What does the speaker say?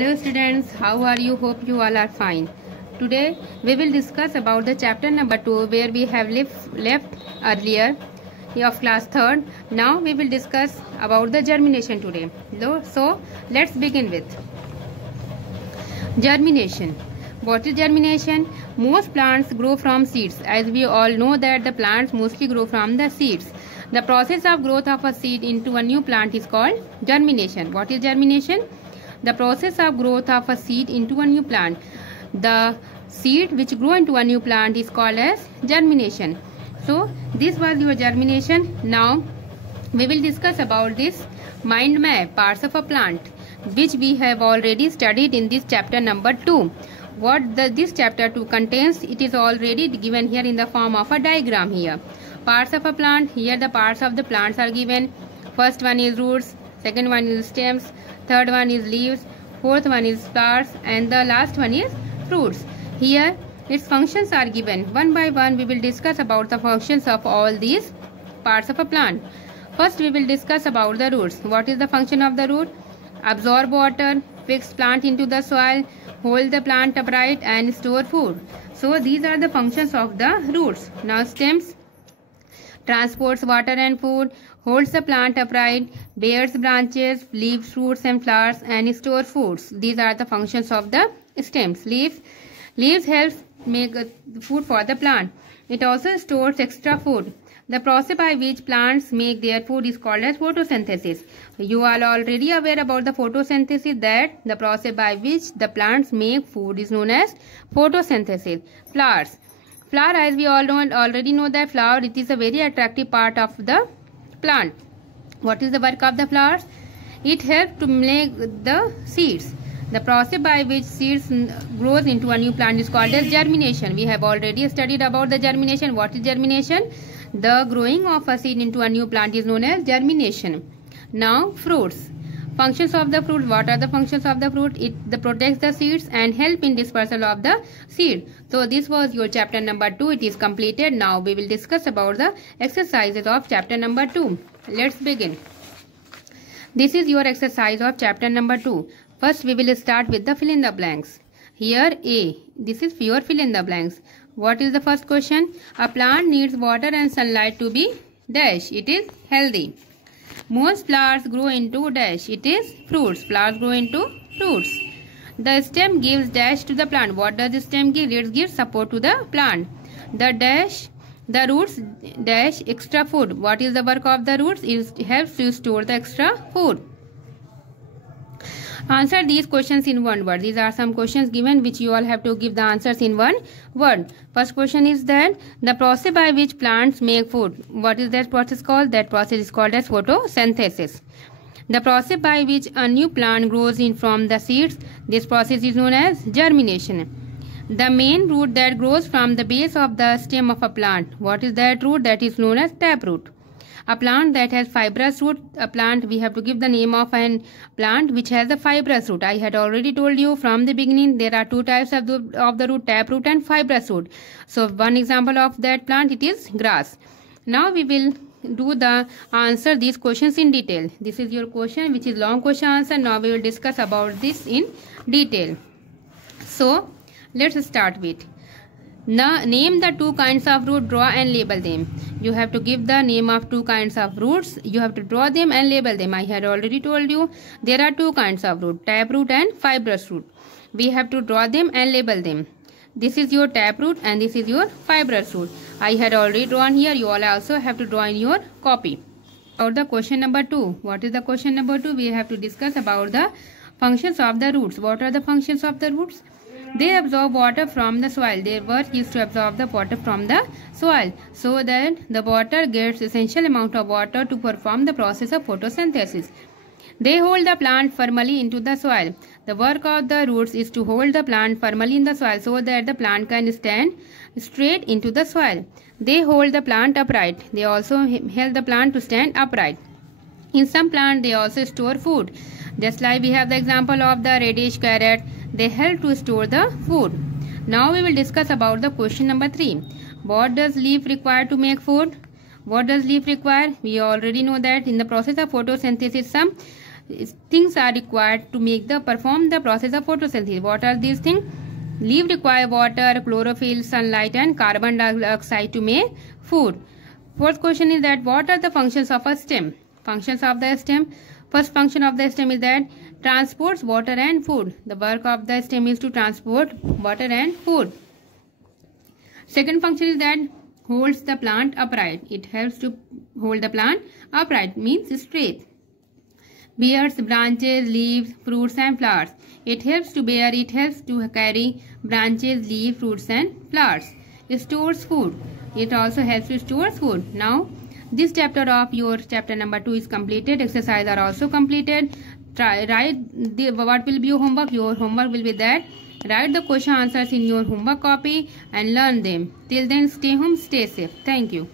Hello students, how are you? Hope you all are fine. Today we will discuss about the chapter number 2 where we have left earlier of class 3rd. Now we will discuss about the germination today. So let's begin with germination. What is germination? Most plants grow from seeds. As we all know that the plants mostly grow from the seeds. The process of growth of a seed into a new plant is called germination. What is germination? The process of growth of a seed into a new plant. The seed which grow into a new plant is called as germination. So this was your germination. Now we will discuss about this mind map, parts of a plant, which we have already studied in this chapter number 2. What this chapter 2 contains, it is already given here in the form of a diagram here. Parts of a plant, here the parts of the plants are given. First one is roots, second one is stems, third one is leaves, fourth one is flowers, and the last one is fruits. Here its functions are given. One by one we will discuss about the functions of all these parts of a plant. First we will discuss about the roots. What is the function of the root? Absorb water, fix plant into the soil, hold the plant upright, and store food. So these are the functions of the roots. Now stems transports water and food, holds the plant upright, bears branches, leaves fruits and flowers, and store foods. These are the functions of the stems. Leaves helps make food for the plant. It also stores extra food. The process by which plants make their food is called as photosynthesis. You are already aware about the photosynthesis, that the process by which the plants make food is known as photosynthesis. Flowers. Flower, as we all already know that flower, it is a very attractive part of the plant. What is the work of the flowers? It helps to make the seeds. The process by which seeds grows into a new plant is called as germination. We have already studied about the germination. What is germination? The growing of a seed into a new plant is known as germination. Now fruits. Functions of the fruit. What are the functions of the fruit? It protects the seeds and help in dispersal of the seed. So this was your chapter number 2. It is completed. Now we will discuss about the exercises of chapter number 2. Let's begin. This is your exercise of chapter number 2. First we will start with the fill in the blanks. Here A. This is your fill in the blanks. What is the first question? A plant needs water and sunlight to be dash. It is healthy. Most flowers grow into dash. It is fruits. Flowers grow into fruits. The stem gives dash to the plant. What does the stem give? It gives support to the plant. The roots dash extra food. What is the work of the roots? It helps to store the extra food. Answer these questions in one word. These are some questions given which you all have to give the answers in one word. First question is that the process by which plants make food. What is that process called? That process is called as photosynthesis. The process by which a new plant grows in from the seeds. This process is known as germination. The main root that grows from the base of the stem of a plant. What is that root? That is known as taproot. A plant that has fibrous root, a plant, we have to give the name of an plant which has a fibrous root. I had already told you from the beginning there are two types of the root, taproot and fibrous root. So one example of that plant, it is grass. Now we will do the answer these questions in detail. This is your question which is long question answer. Now we will discuss about this in detail. So let's start with. Now name the two kinds of root, draw and label them. You have to give the name of two kinds of roots. You have to draw them and label them. I had already told you there are two kinds of root, taproot and fibrous root. We have to draw them and label them. This is your taproot and this is your fibrous root. I had already drawn here. You all also have to draw in your copy. About the question number 2. What is the question number 2? We have to discuss about the functions of the roots. What are the functions of the roots? They absorb water from the soil. Their work is to absorb the water from the soil so that the water gets essential amount of water to perform the process of photosynthesis. They hold the plant firmly into the soil. The work of the roots is to hold the plant firmly in the soil so that the plant can stand straight into the soil. They hold the plant upright. They also help the plant to stand upright. In some plants, they also store food. Just like we have the example of the radish carrot, they help to store the food. Now we will discuss about the question number 3. What does leaf require to make food? What does leaf require? We already know that in the process of photosynthesis, some things are required to make perform the process of photosynthesis. What are these things? Leaf require water, chlorophyll, sunlight, and carbon dioxide to make food. Fourth question is that what are the functions of a stem? Functions of the stem. First function of the stem is that transports water and food. The work of the stem is to transport water and food. Second function is that holds the plant upright. It helps to hold the plant upright, means straight. Bears branches, leaves, fruits and flowers. It helps to bear, it helps to carry branches, leaves, fruits and flowers. It stores food. It also helps to store food. Now, this chapter of your chapter number 2 is completed. Exercise are also completed. What will be your homework? Your homework will be that write the question answers in your homework copy and learn them. Till then, stay home, stay safe. Thank you.